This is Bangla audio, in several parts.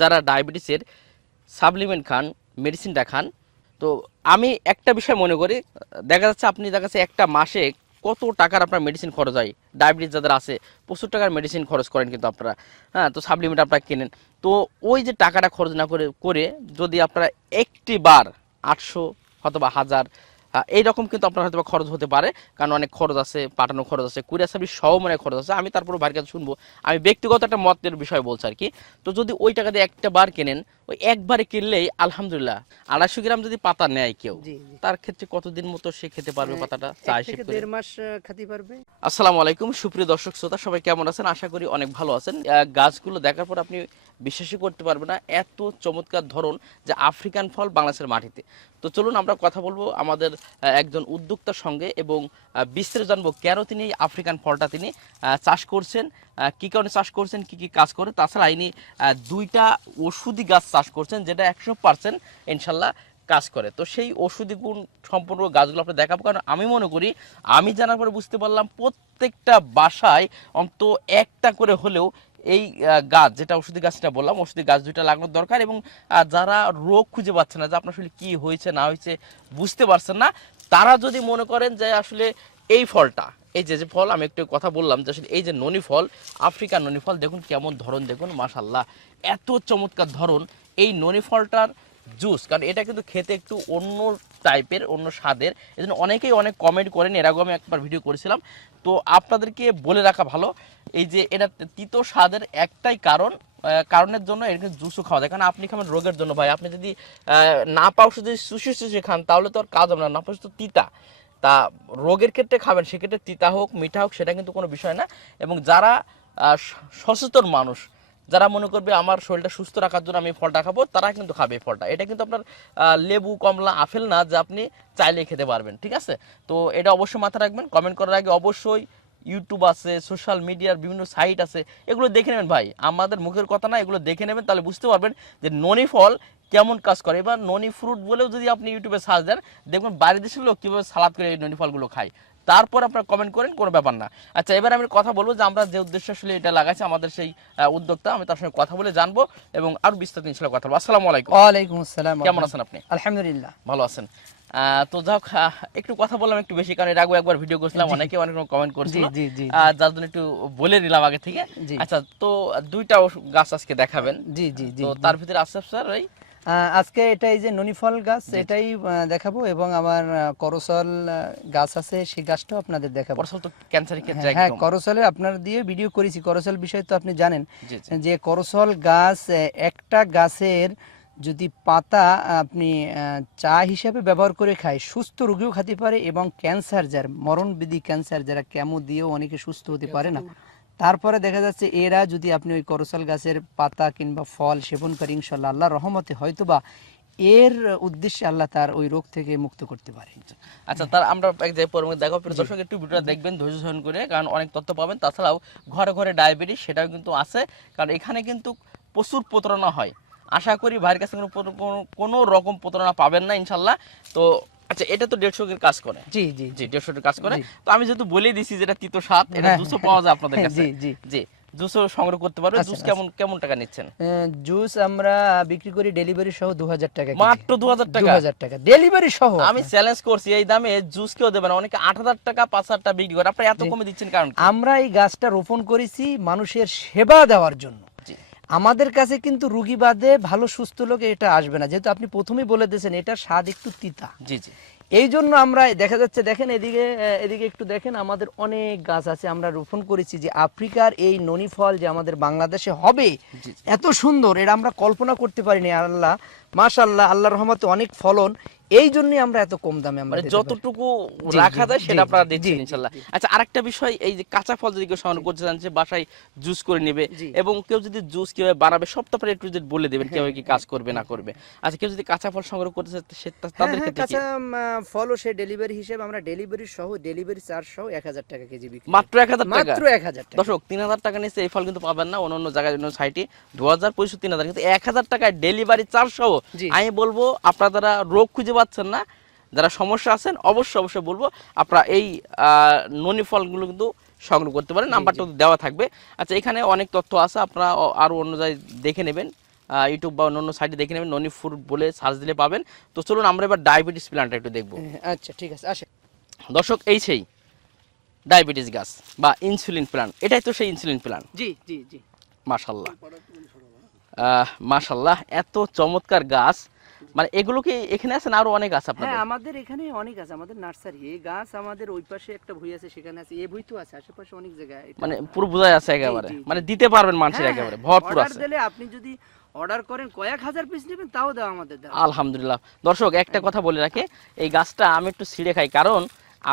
যারা ডায়াবেটিসের সাপ্লিমেন্ট খান, মেডিসিনটা খান, তো আমি একটা বিষয় মনে করি, দেখা যাচ্ছে আপনি দেখা যাচ্ছে একটা মাসে কত টাকার আপনার মেডিসিন খরচ হয়? ডায়াবেটিস যাদের আছে, প্রচুর টাকার মেডিসিন খরচ করেন কিন্তু আপনারা হ্যাঁ তো সাপ্লিমেন্ট আপনারা কেনেন। তো ওই যে টাকাটা খরচ না করে করে যদি আপনারা একটি বার আটশো অথবা হাজার এইরকম কিন্তু আপনার হয়তো খরচ হতে পারে, কারণ অনেক খরচ আছে পাঠানো খরচ আছে, কুরিয়ার সার্ভিস সহ মানে খরচ আছে। আমি তারপরে ভাইয়ের কাছে শুনব। আমি ব্যক্তিগত একটা মতের বিষয় বলছি আর কি। তো যদি ওই টাকা দিয়ে একটা বার কেনেন ওই একবারে কিনলেই আলহামদুলিল্লাহ। আড়াইশো গ্রাম যদি পাতা নেয় কেউ তার ক্ষেত্রে কতদিন মতো সে খেতে পারবে হ্যাঁ, পাতাটা? দেড় মাস খেতে পারবে। আসসালামু আলাইকুম সুপ্রিয় দর্শক শ্রোতা সবাই কেমন আছেন? আশা করি অনেক ভালো আছেন। গাছগুলো দেখার পর আপনি বিশ্বাসই করতে পারবেন না এত চমৎকার ধরন যে আফ্রিকান ফল বাংলাদেশের মাটিতে। তো চলুন আমরা কথা বলব আমাদের একজন উদ্যোক্তার সঙ্গে এবং বিস্তারিত জানব কেন তিনি আফ্রিকান ফলটা তিনি আহ, চাষ করছেন কি কারণে চাষ করছেন, কি কি কাজ করে? তাছাড়া ইনি দুইটা ওষুধি গাছ চাষ করছেন, যেটা একশো পার্সেন্ট ইনশাল্লাহ কাজ করে। তো সেই ওষুধি গুণ সম্পূর্ণ গাছগুলো আপনার দেখাবো, কারণ আমি মনে করি, আমি জানার পরে বুঝতে পারলাম প্রত্যেকটা বাসায় অন্ত একটা করে হলেও এই গাছ, যেটা ওষুধি গাছটা বললাম, ওষুধি গাছ দুইটা লাগানোর দরকার এবং যারা রোগ খুঁজে পাচ্ছে না, যে আপনার আসলে কী হয়েছে, না হয়েছে, বুঝতে পারছেন না, তারা যদি মনে করেন যে আসলে এই ফলটা এই যে যে ফল আমি একটু কথা বললাম যে আসলে এই যে ননি ফল আফ্রিকান ননি ফল, দেখুন কেমন ধরন, দেখুন মাশাল্লাহ এত চমৎকার ধরন, এই ননি ফলটার জুস কারণ এটা কিন্তু খেতে একটু অন্য টাইপের অন্য স্বাদের। এই জন্য অনেকেই অনেক কমেন্ট করেন, এর আগেও আমি একবার ভিডিও করেছিলাম। তো আপনাদেরকে বলে রাখা ভালো, এই যে এটা তিতো স্বাদের একটাই কারণ কারণের জন্য কিন্তু জুসও খাওয়া যায়। কারণ আপনি খাবেন রোগের জন্য ভাই, আপনি যদি না পাও, শুধু শুষে শুষে খান, তাহলে তো আর কাজ হবে না না পাও তো তিতা। তা রোগের ক্ষেত্রে খাবেন, সেক্ষেত্রে তিতা হোক, মিঠা হোক, সেটা কিন্তু কোনো বিষয় না। এবং যারা সচেতন মানুষ, যারা মনে করবে আমার শরীরটা সুস্থ রাখার জন্য আমি ফলটা খাব, তারা কিন্তু খাবে ফলটা। এটা কিন্তু আপনার লেবু, কমলা, আপেল না, যে আপনি চাইলে খেতে পারবেন, ঠিক আছে? তো এটা অবশ্যই মাথায় রাখবেন কমেন্ট করার আগে অবশ্যই ইউটিউব আছে সোশ্যাল মিডিয়ার বিভিন্ন সাইট আছে, এগুলো দেখে নেবেন ভাই। আমাদের মুখের কথা না, এগুলো দেখে নেবেন, তাহলে বুঝতে পারবেন যে ননি ফল কেমন কাজ করে। এবার ননি ফ্রুট বলেও যদি আপনি ইউটিউবে সার্চ দেন দেখবেন বাইরের দেশের লোক কীভাবে সালাদ করে এই ননি ফলগুলো খায়। তারপর আপনারা কমেন্ট করেন কোনো ব্যাপার না। আচ্ছা এবার আমি কথা বলব যে আমরা যে উদ্দেশ্য আসলে এটা লাগাইছি আমাদের সেই উদ্যোক্তা আমি তার সঙ্গে কথা বলে জানব এবং আরও বিস্তারিত ইনশাল্লাহ কথা বলব। আসসালামু আলাইকুম। ওয়ালাইকুম আসসালাম। কেমন আছেন আপনি? আলহামদুলিল্লাহ। ভালো আছেন। তো যাক একটু কথা বললাম একটু বেশি কারণ এর আগে একবার ভিডিও করছিলাম অনেকে অনেক রকম কমেন্ট করছিল। যার জন্য একটু বলে নিলাম আগে থেকে। আচ্ছা তো দুইটা গাছ আজকে দেখাবেন। জি জি জি তো তার ভিতরে আছে স্যার ওই আজকে এটা এই যে ননিফল গাছ এটাই দেখাবো এবং আমার করসল গাছ আছে সেই গাছটাও আপনাদের দেখাবো। পরশল তো ক্যান্সারের ক্ষেত্রে হ্যাঁ করসলের আপনার দিয়ে ভিডিও করেছি করসল বিষয় তো আপনি জানেন। যে করসল গাছ একটা গাছের যদি পাতা আপনি চা হিসাবে ব্যবহার করে খায় সুস্থ রোগীও খেতে পারে এবং ক্যান্সার যার মরণবিধি ক্যান্সার যারা কেমো দিয়েও অনেকে সুস্থ হতে পারে না। তারপরে দেখা যাচ্ছে এরা যদি আপনি ওই করসল গাছের পাতা কিংবা ফল সেবন করে ইনশাল্লাহ আল্লাহ রহমতে হয়তোবা এর উদ্দেশ্যে আল্লাহ তার ওই রোগ থেকে মুক্ত করতে পারে। আচ্ছা তার আমরা এক জায়গায় পরে দেখো দর্শক একটু ভিডিওটা দেখবেন ধৈর্য সহন করে কারণ অনেক তথ্য পাবেন। তাছাড়াও ঘরে ঘরে ডায়াবেটিস সেটাও কিন্তু আছে কারণ এখানে কিন্তু প্রচুর প্রতারণা হয়। আশা করি ভাইয়ের কাছে কোনো- কোনো রকম প্রতারণা পাবেন না ইনশাল্লাহ তো আচ্ছা এটা তো দেড়শো এর কাজ করে। জি জি। জি দেড়শো কাজ করে। তো আমি যেহেতু বলে দিছি যেটা তিতো স্বাদ এটা হ্যাঁ, জুসও পাওয়া যায় আপনাদের হ্যাঁ, কাছে। জি, জি। জি জুসও সংগ্রহ করতে পারবে। আচ্ছা, জুস কেমন কেমন টাকা নিচ্ছেন? জুস আমরা বিক্রি করি ডেলিভারি সহ দু হাজার টাকা মাত্র 2000 টাকা? দু হাজার টাকা। ডেলিভারি সহ আমি চ্যালেঞ্জ করছি এই দামে জুস কেউ দেবে না। অনেকে আট হাজার টাকা পাঁচ হাজার টাকা বিক্রি করে। আপনি এত কমে দিচ্ছেন কারণ আমরা এই গাছটা রোপণ করেছি মানুষের সেবা দেওয়ার জন্য। আমাদের কাছে কিন্তু রুগী বাদে ভালো সুস্থ লোক এটা আসবে না। যেহেতু আপনি প্রথমেই বলে দিয়েছেন এটা স্বাদ একটু তিতা। জি জি। এই জন্য আমরা দেখা যাচ্ছে দেখেন এদিকে এদিকে একটু দেখেন আমাদের অনেক গাছ আছে আমরা রোপণ করেছি যে আফ্রিকার এই ননি ফল যে আমাদের বাংলাদেশে হবে এত সুন্দর এটা আমরা কল্পনা করতে পারিনি আল্লাহ। মাশাল্লাহ আল্লাহর রহমতে অনেক ফলন। এই জন্যই আমরা এত কম দামে আমরা মানে। যতটুকু রাখা যায় সেটা আপনারা দিচ্ছেন ইনশাল্লাহ আচ্ছা আরেকটা বিষয় এই যে কাঁচা ফল যদি কেউ সংগ্রহ করতে চান যে বাসায় জুস করে নেবে এবং কেউ যদি জুস কীভাবে বানাবে সব তো একটু যদি বলে দেবেন হ্যাঁ, কীভাবে কি কাজ করবে না করবে। আচ্ছা কেউ যদি কাঁচা ফল সংগ্রহ করতে চায় সে তাদের হ্যাঁ, ক্ষেত্রে কাঁচা ফলও সে ডেলিভারি হিসেবে আমরা ডেলিভারি সহ ডেলিভারি চার্জ সহ এক হাজার টাকা কেজি বিক্রি মাত্র এক হাজার টাকা? মাত্র এক হাজার টাকা। দর্শক তিন হাজার টাকা নিচে এই ফল কিন্তু পাবেন না অন্য অন্য জায়গায় অন্য সাইটে দু হাজার পঁয়ষট্টি তিন হাজার কিন্তু এক হাজার টাকায় ডেলিভারি চার্জ সহ। আমি বলব আপনারা যারা রোগ খুঁজে পাচ্ছেন না যারা সমস্যা আছেন অবশ্যই অবশ্যই বলব আপনারা এই ননি ফলগুলো কিন্তু সংগ্রহ করতে পারেন। নাম্বারটা দেওয়া থাকবে। আচ্ছা এখানে অনেক তথ্য আছে আপনারা অ- আরও অন্য জায়গায় দেখে নেবেন। ইউটিউব বা অন্য সাইটে দেখে নেবেন ননি ফুড বলে সার্চ দিলে পাবেন। তো চলুন আমরা এবার ডায়াবেটিস প্ল্যান্টটা একটু দেখব। আচ্ছা ঠিক আছে আসে দর্শক এই সেই ডায়াবেটিস গাছ বা ইনসুলিন প্ল্যান এটাই তো সেই ইনসুলিন প্ল্যান জি জি জি। মাশাল্লাহ আহ, মাশাল্লাহ এত চমৎকার গাছ। মানে এগুলো কি এখানে আছেন আরও অনেক আছে হ্যাঁ আমাদের এখানে অনেক আছে আমাদের নার্সারি। এই গাছ আমাদের ওই পাশে একটা ভুই আছে সেখানে আছে এই ভুই তো আছে আশেপাশে অনেক জায়গায় মানে পুরো বোঝাই আছে একেবারে। মানে দিতে পারবেন মানুষের হ্যাঁ, একেবারে হ্যাঁ, ভরপুর আছে। দিলে আপনি যদি অর্ডার করেন কয়েক হাজার পিস নেবেন তাও দেওয়া আমাদের আলহামদুলিল্লাহ। দর্শক একটা কথা বলে রাখি এই গাছটা আমি একটু ছিঁড়ে খাই কারণ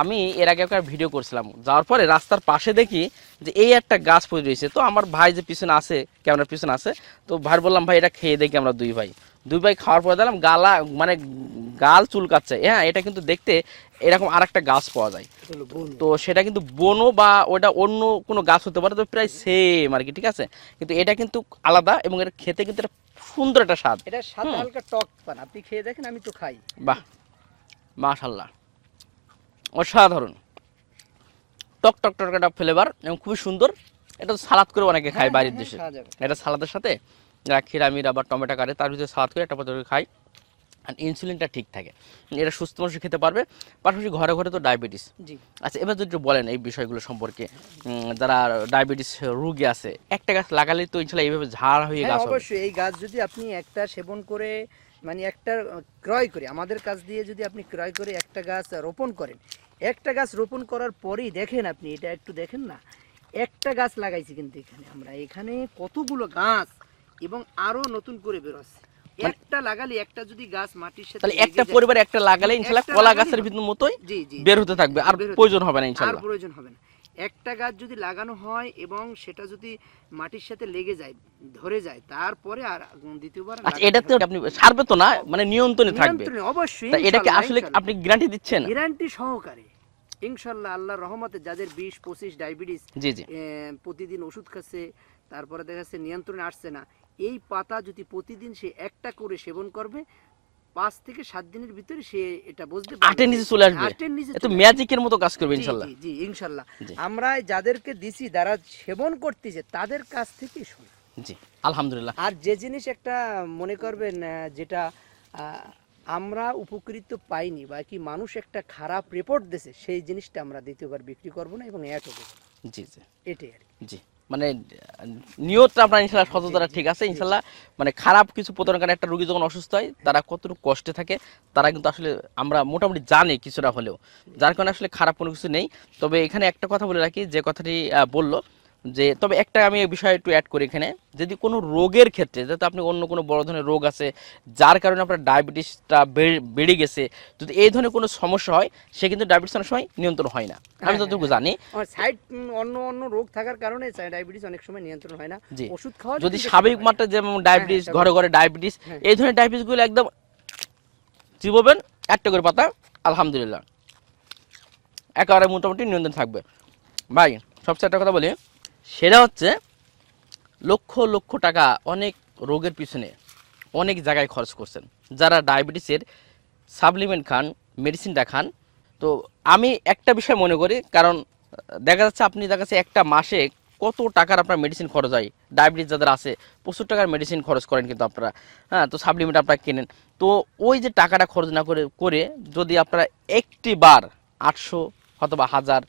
আমি এর আগে একটা ভিডিও করছিলাম। যাওয়ার পরে রাস্তার পাশে দেখি যে এই একটা গাছ পড়ে রয়েছে। তো আমার ভাই যে পিছনে আছে ক্যামেরার পিছনে আছে তো ভাই বললাম ভাই এটা খেয়ে দেখি আমরা দুই ভাই। দুই ভাই খাওয়ার পরে দিলাম গালা মানে গাল চুলকাচ্ছে। হ্যাঁ এটা কিন্তু দেখতে এরকম আর একটা গাছ পাওয়া যায়। তো সেটা কিন্তু বনো বা ওটা অন্য কোনো গাছ হতে পারে তো প্রায় সেম আর কি ঠিক আছে? কিন্তু এটা কিন্তু আলাদা এবং এটা খেতে কিন্তু একটা সুন্দর একটা স্বাদ। এটা স্বাদ হালকা টক পান। আপনি খেয়ে দেখেন আমি তো খাই। বাহ। মাশাল্লাহ অসাধারণ। টক টক টক একটা ফ্লেভার এবং খুবই সুন্দর। এটা সালাদ করে অনেকে খায় হ্যাঁ, বাড়ির হ্যাঁ, দেশে। এটা সালাদের সাথে যারা খিরামিরা বা টমেটো কাটে তার ভিতরে সালাদ করে একটা পদ্ধতি খায় আর ইনসুলিনটা ঠিক থাকে। এটা সুস্থ মানুষ খেতে পারবে। পাশাপাশি ঘরে ঘরে তো ডায়াবেটিস আচ্ছা এবার যদি বলেন এই বিষয়গুলো সম্পর্কে। যারা ডায়াবেটিস রোগী আছে একটা গাছ লাগালে তো ইনশাল্লাহ এইভাবে ঝাড় হয়ে হ্যাঁ গাছ অবশ্যই এই গাছ যদি আপনি একটা সেবন করে মানে একটা ক্রয় করে আমাদের কাছ দিয়ে যদি আপনি ক্রয় করে একটা গাছ রোপণ করেন একটা গাছ রোপণ করার পরেই দেখেন আপনি এটা একটু দেখেন না একটা গাছ লাগাইছি কিন্তু এখানে আমরা। এখানে কতগুলো গাছ এবং আরও নতুন করে বেরোচ্ছে মানে- একটা লাগালে একটা যদি গাছ মাটির সাথে তাহলে একটা পরিবারে একটা লাগালে ইনশাল্লাহ একটা কলা গাছের। ভিতর মতোই বের হতে থাকবে আর প্রয়োজন হবে না ইনশাআল্লাহ আর প্রয়োজন হবে না। একটা গাছ যদি লাগানো হয় এবং সেটা যদি মাটির সাথে লেগে যায় ধরে যায় তারপরে আর দ্বিতীয়বার আচ্ছা হবে না। আপনি সারবে তো না মানে নিয়ন্ত্রণে থাকবে। অবশ্যই তা এটাকে আসলে আপনি গ্যারান্টি দিচ্ছেন? গ্যারান্টি সহকারে। ইনশাল্লাহ আল্লাহর রহমতে যাদের বিশ পঁচিশ ডায়াবেটিস জি জি। প্রতিদিন ওষুধ খাচ্ছে তারপরে দেখা যাচ্ছে নিয়ন্ত্রণে আসছে না এই পাতা যদি প্রতিদিন সে একটা করে সেবন করবে পাঁচ থেকে সাত দিনের ভিতরে সে এটা বুঝতে আটের নিচে চলে আসবে। আটের নিচে ম্যাজিকের মতো কাজ করবে ইনশাল্লাহ। জি, ইনশাল্লাহ। আমরা যাদেরকে দিছি যারা সেবন করতেছে তাদের কাছ থেকেই শোনা। জি আলহামদুলিল্লাহ। আর যে জিনিস একটা মনে করবেন যেটা আমরা উপকৃত পাইনি বা কি মানুষ একটা খারাপ রিপোর্ট দিছে সেই জিনিসটা আমরা দ্বিতীয়বার বিক্রি করব না এবং অ্যাড হবে জি জি। এটাই আর কি। জি। মানে নিয়ত নিয়তটা আপনার ইনশাল্লাহ সততাটা ঠিক আছে। ইনশাল্লাহ মানে খারাপ কিছু প্রতারণার একটা রুগী যখন অসুস্থ হয় তারা কতটুকু কষ্টে থাকে তারা কিন্তু আসলে আমরা মোটামুটি জানি কিছুটা হলেও। যার কারণে আসলে খারাপ কোনো কিছু নেই। তবে এখানে একটা কথা বলে রাখি যে কথাটি বলল যে তবে একটা আমি এই বিষয়ে একটু অ্যাড করি এখানে। যদি কোনো রোগের ক্ষেত্রে যাতে আপনি অন্য কোনো বড় ধরনের রোগ আছে যার কারণে আপনার ডায়াবেটিসটা বেড়ে গেছে যদি এই ধরনের কোনো সমস্যা হয় সে কিন্তু ডায়াবেটিস অনেক সময় নিয়ন্ত্রণ হয় না। আমি হ্যাঁ, যতটুকু জানি। সাইড অন্য অন্য রোগ থাকার কারণে ডায়াবেটিস অনেক সময় নিয়ন্ত্রণ হয় না। ওষুধ খাওয়া যদি স্বাভাবিক মাত্রা যেমন ডায়াবেটিস হ্যাঁ, ঘরে ঘরে ডায়াবেটিস হ্যাঁ। এই ধরনের ডায়াবেটিসগুলো একদম চিববেন একটা করে পাতা আলহামদুলিল্লাহ। একেবারে মোটামুটি নিয়ন্ত্রণ থাকবে। ভাই সবচেয়ে একটা কথা বলি। সেটা হচ্ছে লক্ষ লক্ষ টাকা অনেক রোগের পিছনে অনেক জায়গায় খরচ করছেন। যারা ডায়াবেটিসের সাপ্লিমেন্ট খান, মেডিসিনটা খান। তো আমি একটা বিষয় মনে করি, কারণ দেখা যাচ্ছে আপনি দেখা যাচ্ছে একটা মাসে কত টাকার আপনার মেডিসিন খরচ হয়। ডায়াবেটিস যাদের আছে, প্রচুর টাকার মেডিসিন খরচ করেন কিন্তু আপনারা। হ্যাঁ তো সাপ্লিমেন্ট আপনারা কেনেন। তো ওই যে টাকাটা খরচ না করে করে যদি আপনারা একটি বার আটশো অথবা হাজার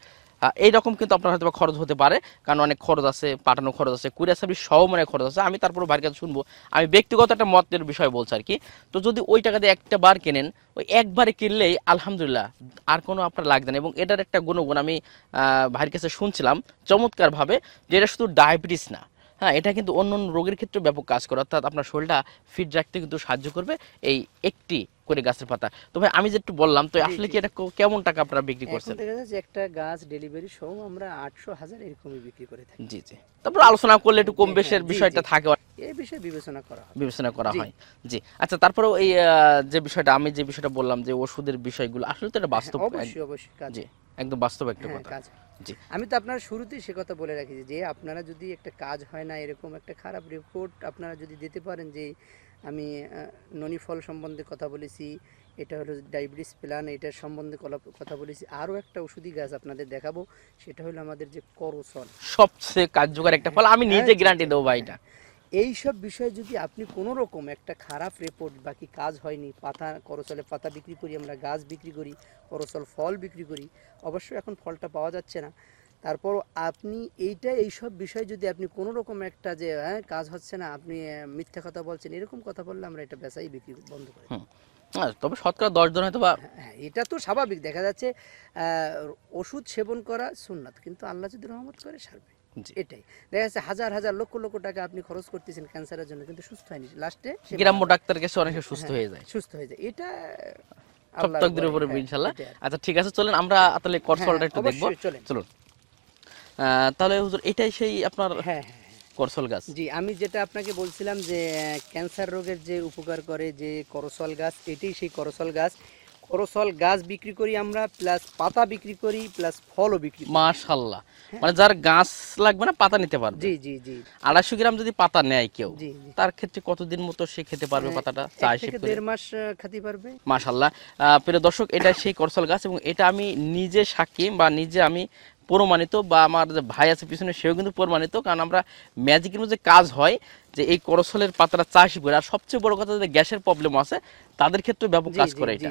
এইরকম কিন্তু আপনার হয়তো খরচ হতে পারে, কারণ অনেক খরচ আছে পাঠানো খরচ আছে, কুরিয়ার সার্ভিস সহ মানে খরচ আছে। আমি তারপরে ভাইয়ের কাছে শুনব, আমি ব্যক্তিগত একটা মতের বিষয় বলছি আর কি তো যদি ওই টাকা দিয়ে একটা বার কেনেন, ওই একবারে কিনলেই আলহামদুলিল্লাহ আর কোনো আপনার লাগবে না। এবং এটার একটা গুণগুণ আমি ভাইয়ের কাছে শুনছিলাম, চমৎকারভাবে, যে এটা শুধু ডায়াবেটিস না হ্যাঁ এটা কিন্তু অন্য অন্য রোগের ক্ষেত্রে ব্যাপক কাজ করে। অর্থাৎ আপনার শরীরটা ফিট রাখতে কিন্তু সাহায্য করবে এই একটি করে গাছের পাতা। তো ভাই আমি যে একটু বললাম তো আসলে কি এটা কেমন টাকা আপনারা বিক্রি করছেন? দেখা যাচ্ছে একটা গাছ ডেলিভারি সহ আমরা আটশো হাজার এরকমই বিক্রি করে থাকি। জি জি। তারপর আলোচনা করলে একটু কম বেশের হ্যাঁ, বিষয়টা থাকে এই বিষয়ে বিবেচনা করা হবে বিবেচনা করা হয়। জি। আচ্ছা তারপরেও এই যে বিষয়টা আমি যে বিষয়টা বললাম যে ওষুধের বিষয়গুলো আসলে তো এটা বাস্তব হ্যাঁ, অবশ্যই অবশ্যই কাজ। জি একদম বাস্তব একটা হ্যাঁ, কথা। জি। আমি তো আপনার শুরুতেই সে কথা বলে রাখি যে আপনারা যদি একটা কাজ হয় না এরকম একটা খারাপ রিপোর্ট আপনারা যদি দিতে পারেন যে আমি ননি ফল সম্বন্ধে কথা বলেছি এটা হলো ডায়াবেটিস প্ল্যান এটার সম্বন্ধে কথা বলেছি আরও একটা ওষুধি গাছ আপনাদের দেখাবো সেটা হলো আমাদের যে করসল সবচেয়ে কার্যকর একটা ফল আমি হ্যাঁ, নিজে গ্যারান্টি দেবো ভাই হ্যাঁ। এটা এই সব বিষয়ে যদি আপনি কোনো রকম একটা খারাপ রিপোর্ট বাকি কাজ হয়নি পাতা করচলে পাতা বিক্রি করি আমরা গাছ বিক্রি করি করচল ফল বিক্রি করি অবশ্যই এখন ফলটা পাওয়া যাচ্ছে না। তারপর আপনি এইটা এই সব বিষয়ে যদি আপনি কোনো রকম একটা যে হ্যাঁ কাজ হচ্ছে না আপনি মিথ্যা কথা বলছেন এরকম কথা বললে আমরা এটা বেচাই বিক্রি বন্ধ করি হ্যাঁ, তবে শতকরা দশজন হয়তো বা হ্যাঁ এটা তো স্বাভাবিক। দেখা যাচ্ছে ওষুধ সেবন করা সুন্নাত কিন্তু আল্লাহ যদি রহমত করে সারবে। এটাই। দেখা যাচ্ছে হাজার হাজার লক্ষ লক্ষ টাকা আপনি খরচ করতেছেন ক্যান্সারের জন্য কিন্তু সুস্থ হয়নি। লাস্টে গ্রাম্য ডাক্তার কাছে অনেক সুস্থ হ্যাঁ, হয়ে যায়। সুস্থ হয়ে যায়। এটা উপরে, হ্যাঁ। আচ্ছা ঠিক আছে চলেন আমরা তাহলে করসলটা হ্যাঁ, একটু দেখব। চলেন। তাহলে হুজুর এটাই সেই আপনার হ্যাঁ হ্যাঁ করসল গাছ। জি আমি যেটা আপনাকে বলছিলাম যে ক্যান্সার রোগের যে উপকার করে যে করসল গাছ এটাই সেই করসল গাছ। করসল গাছ বিক্রি করি আমরা প্লাস পাতা বিক্রি করি প্লাস ফলও বিক্রি করি। মাশাল্লাহ। মানে যার গাছ লাগবে না পাতা নিতে পারবে। জি জি জি। আড়াইশো গ্রাম যদি পাতা নেয় কেউ তার ক্ষেত্রে কতদিন মতো সে খেতে পারবে হ্যাঁ, পাতাটা? চাই সে দেড় মাস খেতে পারবে। মাশাল্লাহ। আহ, প্রিয় দর্শক এটা সেই করসল গাছ এবং এটা আমি নিজে সাকিম বা নিজে আমি প্রমাণিত বা আমার যে ভাই আছে পিছনে সেও কিন্তু প্রমাণিত। কারণ আমরা ম্যাজিকের মধ্যে কাজ হয় যে এই করসলের পাতাটা চাষ করে। আর সবচেয়ে বড় কথা যে গ্যাসের প্রবলেম আছে তাদের ক্ষেত্রে ব্যাপক কাজ করে এটা।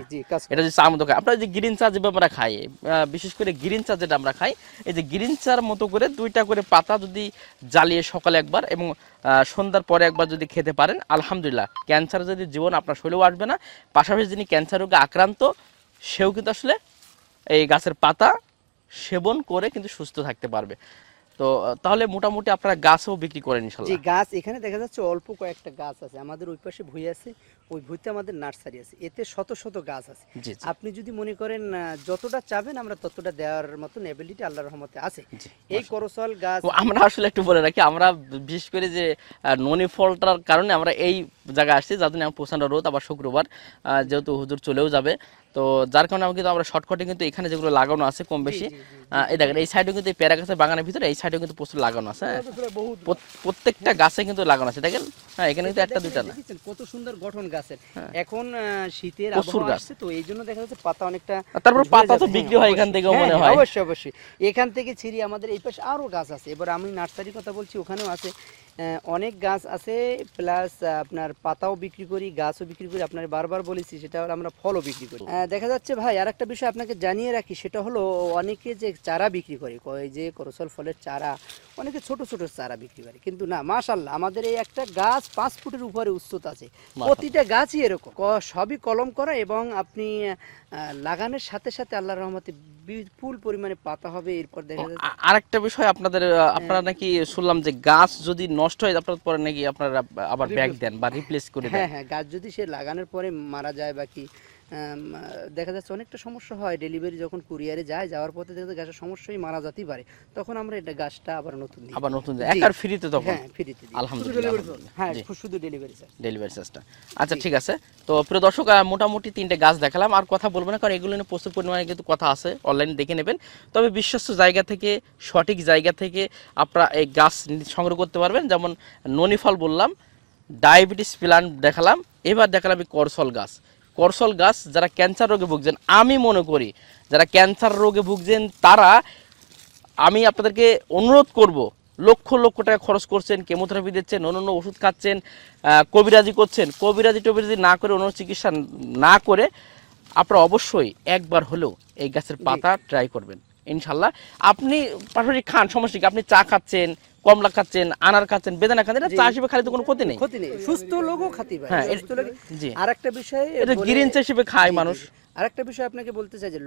এটা যে চা মতো খাই আপনারা যে গ্রিন চা যেভাবে আমরা খাই বিশেষ করে গ্রিন চা যেটা আমরা খাই এই যে গ্রিন চার মতো করে দুইটা করে পাতা যদি জ্বালিয়ে সকালে একবার এবং সন্ধ্যার পরে একবার যদি খেতে পারেন আলহামদুলিল্লাহ। ক্যান্সার যদি জীবন আপনার শরীরেও আসবে না পাশাপাশি যিনি ক্যান্সার রোগে আক্রান্ত সেও কিন্তু আসলে এই গাছের পাতা সেবন করে কিন্তু সুস্থ থাকতে পারবে। তো তাহলে মোটামুটি আপনারা গাছও বিক্রি করেন যে ইনশাল্লাহ গাছ এখানে দেখা যাচ্ছে অল্প কয়েকটা গাছ আছে। আমাদের ওই পাশে ভুঁই আছে ওই ভুঁইতে আমাদের নার্সারি আছে। এতে শত শত গাছ আছে। জি জি। আপনি যদি মনে করেন যতটা চাবেন আমরা ততটা দেওয়ার মতন এবিলিটি আল্লাহর রহমতে আছে। এই করসল গাছ আমরা আসলে একটু বলে রাখি আমরা বিশেষ করে যে ননি ফলটার কারণে আমরা এই জায়গায় আসছি যার জন্য প্রচণ্ড রোদ আবার শুক্রবার যেহেতু হুজুর চলেও যাবে। তো যার কারণে আমরা কিন্তু আমরা শর্টকাটে কিন্তু এখানে যেগুলো লাগানো আছে কম বেশি। এই দেখেন এই সাইডেও কিন্তু পেয়ারা গাছের বাগানের ভিতরে এই সাইডেও কিন্তু প্রচুর লাগানো আছে হ্যাঁ। প্রত্যেকটা গাছে কিন্তু লাগানো আছে দেখেন। হ্যাঁ এখানে কিন্তু একটা দুইটা না। কত সুন্দর গঠন গাছের। হ্যাঁ। এখন শীতের প্রচুর আবহাওয়া গাছ। আসছে তো এই জন্য দেখা যাচ্ছে পাতা অনেকটা তারপর পাতা তো বিক্রি হ্যাঁ, এখান। থেকেও হ্যাঁ, মনে হ্যাঁ, অবশ্যই অবশ্যই। এখান থেকে ছিঁড়ি আমাদের এই পাশে আরও গাছ আছে। এবার আমি নার্সারির কথা বলছি ওখানেও আছে। অনেক গাছ আছে প্লাস আপনার পাতাও বিক্রি করি গাছও বিক্রি করি। আপনার বারবার বলেছি সেটা হলো আমরা ফলও বিক্রি করি। দেখা যাচ্ছে ভাই আর একটা বিষয় আপনাকে জানিয়ে রাখি সেটা হলো অনেকে যে চারা বিক্রি করে কয় যে করসল ফলের চারা অনেকে ছোট ছোট চারা বিক্রি করে। কিন্তু না মাশাল্লাহ আমাদের এই একটা গাছ পাঁচ ফুটের উপরে উচ্চতা আছে। প্রতিটা গাছই এরকম সবই কলম করা এবং আপনি লাগানোর সাথে সাথে আল্লাহর রহমতে বিপুল পরিমাণে পাতা হবে এরপর দেখা যাচ্ছে আরেকটা বিষয় আপনাদের আপনারা নাকি শুনলাম যে গাছ যদি নষ্ট হয় আপনার পরে নাকি আপনারা আবার ব্যাগ দেন বা রিপ্লেস করে দেন। হ্যাঁ হ্যাঁ গাছ যদি সে লাগানোর পরে মারা যায় বা কি দেখা যাচ্ছে অনেকটা সমস্যা হয় ডেলিভারি যখন কুরিয়ারে যায় যাওয়ার পথে দেখা যাচ্ছে গাছের সমস্যাই মারা যেতেই পারে। তখন আমরা এটা গাছটা আবার নতুন দিই। আবার নতুন জি। একার ফ্রিতে তখন হ্যাঁ ফ্রিতে দিই। আলহামদুলিল্লাহ। হ্যাঁ। শুধু ডেলিভারি চার্জ ডেলিভারি চার্জটা আচ্ছা ঠিক আছে। তো প্রিয় দর্শক মোটামুটি তিনটে গাছ দেখালাম। আর কথা বলব না কারণ এগুলো নিয়ে প্রচুর পরিমাণে কিন্তু কথা আছে। অনলাইনে দেখে নেবেন। তবে বিশ্বস্ত জায়গা থেকে সঠিক জায়গা থেকে আপনারা এই গাছ সংগ্রহ করতে পারবেন। যেমন ননিফল বললাম ডায়াবেটিস প্লান্ট দেখালাম। এবার দেখালাম এই করসল গাছ। করসল গাছ যারা ক্যান্সার রোগে ভুগছেন আমি মনে করি যারা ক্যান্সার রোগে ভুগছেন তারা আমি আপনাদেরকে অনুরোধ করব লক্ষ লক্ষ টাকা খরচ করছেন কেমোথেরাপি দিচ্ছেন অন্যান্য ওষুধ খাচ্ছেন কবিরাজি করছেন কবিরাজি টবিরাজি না করে অন্য চিকিৎসা না করে আপনারা অবশ্যই একবার হলেও এই গাছের পাতা ট্রাই করবেন। ইনশাল্লাহ। আপনি পাশাপাশি খান সমস্যা কি? আপনি চা খাচ্ছেন কমলা খাচ্ছেন আনার খাচ্ছেন বেদানা খাচ্ছেন এটা চা হিসেবে খালি তো কোনো ক্ষতি নেই। ক্ষতি নেই। সুস্থ লোকও খাতে পারে হ্যাঁ, জি। আর একটা বিষয় এটা গ্রিন চা হিসেবে খায় মানুষ। আর একটা বিষয় আপনাকে বলতে চাই যে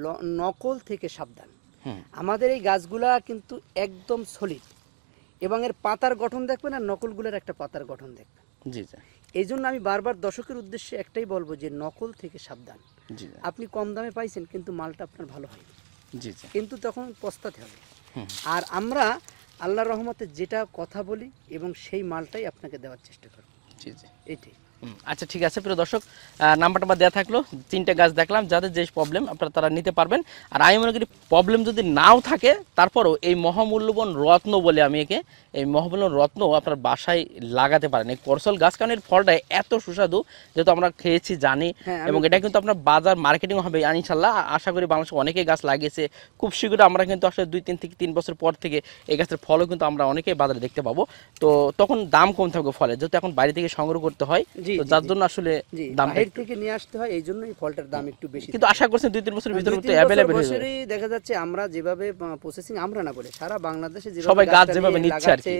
নকল থেকে সাবধান। আমাদের এই গাছগুলা কিন্তু একদম সলিড এবং এর পাতার গঠন দেখবেন আর নকলগুলোর একটা পাতার গঠন দেখবেন। জি জি। এই জন্য আমি বারবার দর্শকের উদ্দেশ্যে একটাই বলব যে নকল থেকে সাবধান। আপনি কম দামে পাইছেন কিন্তু মালটা আপনার ভালো হয় জি কিন্তু তখন পস্তাতে হবে। আর আমরা আল্লাহর রহমতে যেটা কথা বলি এবং সেই মালটাই আপনাকে দেওয়ার চেষ্টা করব। জি জি। এটাই। আচ্ছা ঠিক আছে প্রিয় দর্শক নাম্বারটা আমার দেওয়া থাকল তিনটে গাছ দেখলাম যাদের যে প্রবলেম আপনারা তারা নিতে পারবেন। আর আমি মনে করি প্রবলেম যদি নাও থাকে তারপরও এই মহামূল্যবান রত্ন বলে আমি একে এই মহামূল্যবান রত্ন আপনার বাসায় লাগাতে পারেন। এই করসল গাছ কারণ এর ফলটা এত সুস্বাদু যেহেতু আমরা খেয়েছি জানি হ্যাঁ, এবং এটা কিন্তু আপনার বাজার মার্কেটিং হবে ইনশাল্লাহ আশা করি বাংলাদেশে অনেকেই গাছ লাগিয়েছে। খুব শীঘ্র আমরা কিন্তু আসলে দুই তিন থেকে তিন বছর পর থেকে এই গাছের ফলও কিন্তু আমরা অনেকেই বাজারে দেখতে পাবো। তো তখন দাম কম থাকবে ফলে যেহেতু এখন বাড়ি থেকে সংগ্রহ করতে হয় তো যার জন্য আসলে জি দামটা থেকে নিয়ে আসতে হয় এই জন্যই ফলটার দাম একটু বেশি কিন্তু আশা করছেন দুই তিন বছরের ভিতরে তো অ্যাভেলেবেল হয়ে যাবে। দেখা যাচ্ছে আমরা যেভাবে প্রসেসিং আমরা না বলে সারা বাংলাদেশে যেভাবে সবাই গাছ যেভাবে নিচ্ছে আর কি।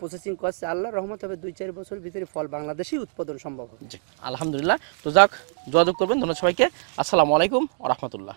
প্রসেসিং করছে আল্লাহ রহমত হবে দুই চার বছর ভিতরে ফল বাংলাদেশেই উৎপাদন সম্ভব হবে। আলহামদুলিল্লাহ। তো যাক যোগাযোগ করবেন ধন্যবাদ সবাইকে। আসসালামু আলাইকুম রহমতুল্লাহ।